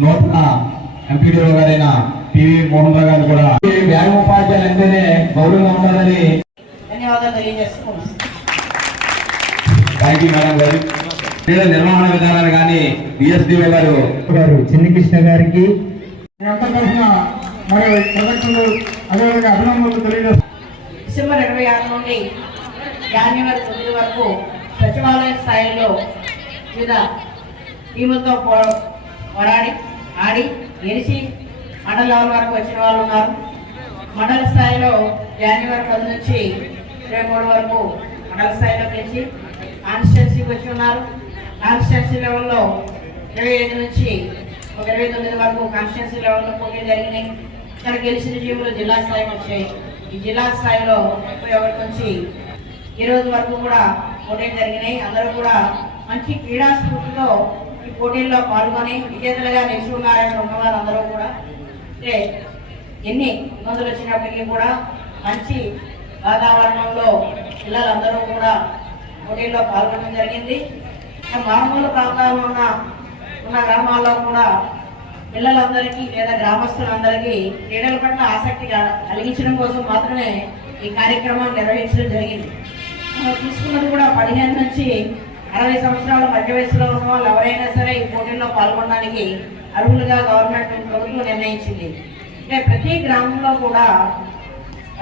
నూతన ఎంపీడీఓ గారైన పివి మోహన్ రావు గారు కూడా వ్యాయామ ఉపాధ్యాయులు అంటేనే గౌరవంగా ఉండాలని ధన్యవాదాలు తెలియజేస్తున్నాను థ్యాంక్ యూ మేడం గారు. నిర్వహణ విధానాలు కానీ బిఎస్డిఓ గారు. గారు చిన్నకృష్ణ గారికి. అదేవిధంగా అభినందనలు డిసెంబర్ ఇరవై ఆరు నుండి జనవరి తొమ్మిది వరకు సచివాలయ స్థాయిలో వివిధ టీములతో పోరాడి ఆడి గెలిచి మండల లెవెల్ వరకు వచ్చిన వాళ్ళు ఉన్నారు. మండల స్థాయిలో జనవరి పది నుంచి ఇరవై మూడు వరకు మండల స్థాయిలో గెలిచి కాన్స్టిట్యున్సీకి వచ్చి ఉన్నారు. కాన్స్టిట్యున్సీ లెవెల్లో ఇరవై ఐదు నుంచి ఒక ఇరవై తొమ్మిది వరకు కాన్స్టిట్యున్సీ లెవెల్లో పోటీ జరిగినాయి. ఇక్కడ గెలిచిన జీవులు జిల్లా స్థాయికి వచ్చాయి. ఈ జిల్లా స్థాయిలో ముప్పై ఒకటి నుంచి ఈ రోజు వరకు కూడా పోటీలు జరిగినాయి. అందరూ కూడా మంచి క్రీడా స్ఫూర్తితో ఈ పోటీల్లో పాల్గొని విజేతలుగా నిలిచి ఉన్నారని ఉన్నవారు అందరూ కూడా. అంటే ఎన్ని ఇబ్బందులు వచ్చినప్పటికీ కూడా మంచి వాతావరణంలో పిల్లలందరూ కూడా పోటీల్లో పాల్గొనడం జరిగింది. మామూలు ప్రాంతాల్లో ఉన్న ఉన్న గ్రామాల్లో కూడా పిల్లలందరికీ లేదా గ్రామస్తులందరికీ క్రీడల పట్ల ఆసక్తి కలిగించడం కోసం మాత్రమే ఈ కార్యక్రమం నిర్వహించడం జరిగింది. తీసుకున్నది కూడా పదిహేను నుంచి అరవై సంవత్సరాల మధ్య వయసులో ఉన్న వాళ్ళు ఎవరైనా సరే ఈ పోటీల్లో పాల్గొనడానికి అర్హులుగా గవర్నమెంట్ ప్రభుత్వం నిర్ణయించింది. అంటే ప్రతి గ్రామంలో కూడా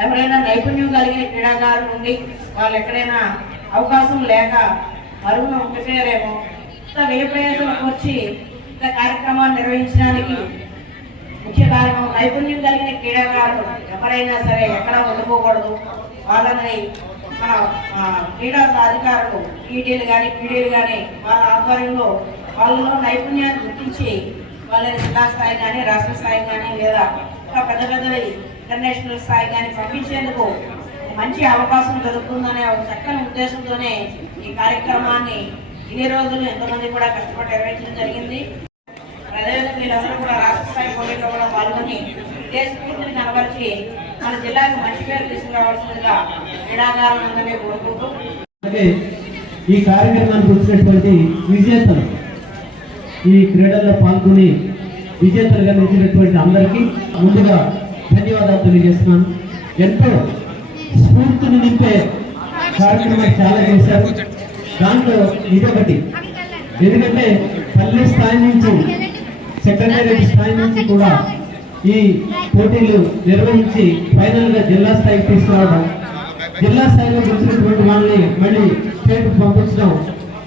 ఎవరైనా నైపుణ్యం కలిగిన క్రీడాకారులు ఉండి వాళ్ళు ఎక్కడైనా అవకాశం లేక మరుగున ఉండిపోయారేమో ఇంత వ్యయ ప్రయాసం వచ్చి ఇంత కార్యక్రమాలు నిర్వహించడానికి ముఖ్య కారణం నైపుణ్యం కలిగిన క్రీడాకారులు ఎవరైనా సరే ఎక్కడ ఉండిపోకూడదు వాళ్ళని మన ఆ, క్రీడా అధికారులు ఈటీలు కానీ పీడీలు కానీ వాళ్ళ ఆధ్వర్యంలో వాళ్ళలో నైపుణ్యాన్ని గుర్తించి వాళ్ళని జిల్లా స్థాయి కానీ రాష్ట్ర స్థాయి కానీ లేదా ఇంకా పెద్ద పెద్దవి ఇంటర్నేషనల్ స్థాయి కానీ పంపించేందుకు మంచి అవకాశం దొరుకుతుందనే ఒక చక్కని ఉద్దేశంతోనే ఈ కార్యక్రమాన్ని ఇన్ని రోజులు ఎంతమంది కూడా కష్టపడి నిర్వహించడం జరిగింది. అదేవిధంగా మీరందరూ కూడా రాష్ట్ర స్థాయి పోటీలో కూడా పాల్గొని దేశ స్ఫూర్తిని కనబరిచి మన జిల్లాకు మంచి పేరు తీసుకురావాల్సిందిగా క్రీడాకారులందరినీ కోరుకుంటూ ఈ కార్యక్రమానికి వచ్చినటువంటి విజేతలు ఈ క్రీడల్లో పాల్గొని విజేతలుగా నిలిచినటువంటి అందరికీ ముందుగా ధన్యవాదాలు తెలియజేస్తున్నాను. ఎంతో స్ఫూర్తిని నింపే కార్యక్రమాలు చాలా చేశారు. దాంట్లో ఇదొకటి. ఎందుకంటే పల్లె స్థాయి నుంచి సెక్రటరీ స్థాయి నుంచి కూడా ఈ పోటీలు నిర్వహించి ఫైనల్గా జిల్లా స్థాయికి తీసుకురావడం. జిల్లా స్థాయిలో గెలిచినటువంటి వాళ్ళని మళ్ళీ స్టేట్ పంపించడం.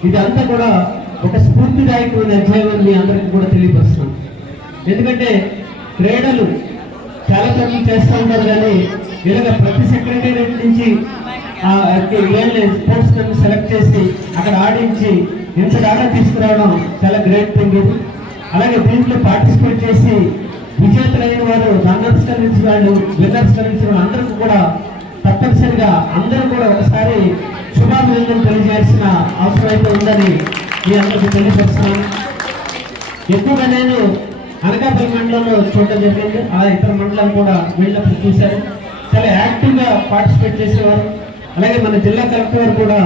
ఇదంతా కూడా ఒక స్ఫూర్తిదాయకమైన అధ్యాయం మీ అందరికీ కూడా తెలియపరుస్తున్నాం ఎందుకంటే క్రీడలు చాలా చోట్ల చేస్తూ ఉంటారు కానీ ఇలాగ ప్రతి సెక్రటేరియట్ నుంచి ఆ వీళ్ళని స్పోర్ట్స్ మెన్ సెలెక్ట్ చేసి అక్కడ ఆడించి ఇంత దాకా తీసుకురావడం చాలా గ్రేట్ థింగ్ ఇది. అలాగే దీంట్లో పార్టిసిపేట్ విజేతలైన వారు రన్నర్స్ నుంచి వాళ్ళు విన్నర్స్ నుంచి వాళ్ళు అందరికీ కూడా తప్పనిసరిగా అందరూ కూడా ఒకసారి శుభాభినందనలు తెలియజేయాల్సిన అవసరం అయితే ఉందని మీ అందరికీ తెలియపరుస్తున్నాను. ఎక్కువగా నేను అనకాపల్లి మండలంలో చూడడం జరిగింది. అలా ఇతర మండలాలు కూడా వెళ్ళినప్పుడు చూశారు చాలా యాక్టివ్గా పార్టిసిపేట్ చేసేవారు. అలాగే మన జిల్లా కలెక్టర్ కూడా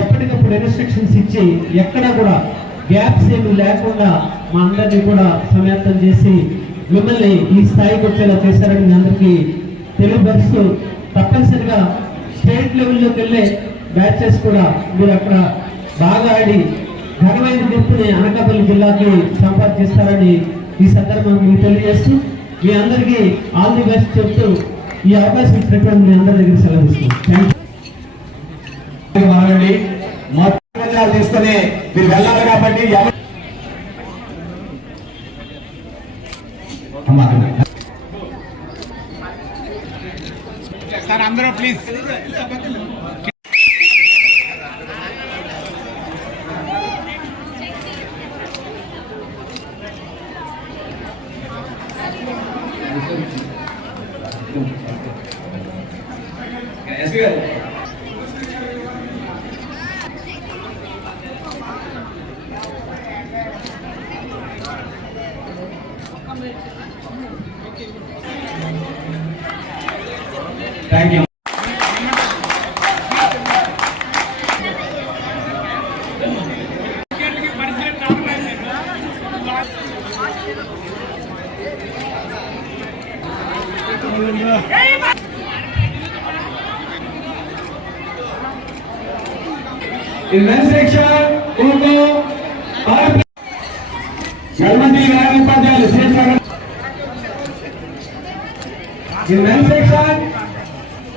ఎప్పటికప్పుడు ఇన్స్ట్రక్షన్స్ ఇచ్చి ఎక్కడ కూడా గ్యాప్స్ ఏమి లేకుండా మా అందరినీ కూడా సమాప్తం చేసి మిమ్మల్ని ఈ స్థాయికి వచ్చేలా చేశారని మీ అందరికీ తెలియపరుస్తూ తప్పనిసరిగా స్టేట్ లెవెల్లోకి వెళ్ళే బ్యాచెస్ కూడా మీరు అక్కడ బాగా ఆడి ఘనమైన గుర్తుని అనకాపల్లి జిల్లాకి సంపాదిస్తారని ఈ సందర్భంగా మీకు తెలియజేస్తూ మీ అందరికీ ఆల్ ది బెస్ట్ చెప్తూ ఈ అవకాశం ఇచ్చినటువంటి మీ అందరి దగ్గర సెలవు ఇస్తున్నాను మీరు వెళ్ళాలి కాబట్టి సార్ అందరూ please SP garu thank you In men's section, Urdu, और गलमंडी व्यायाम Upadhyay stage in men's section,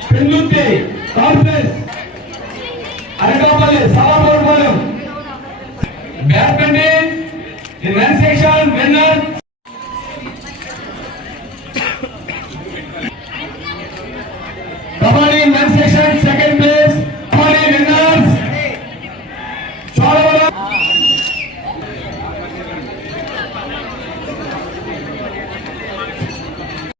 Penlutti, Complex, Arakapalli, Savapur Balam. Badminton, in men's section, winner,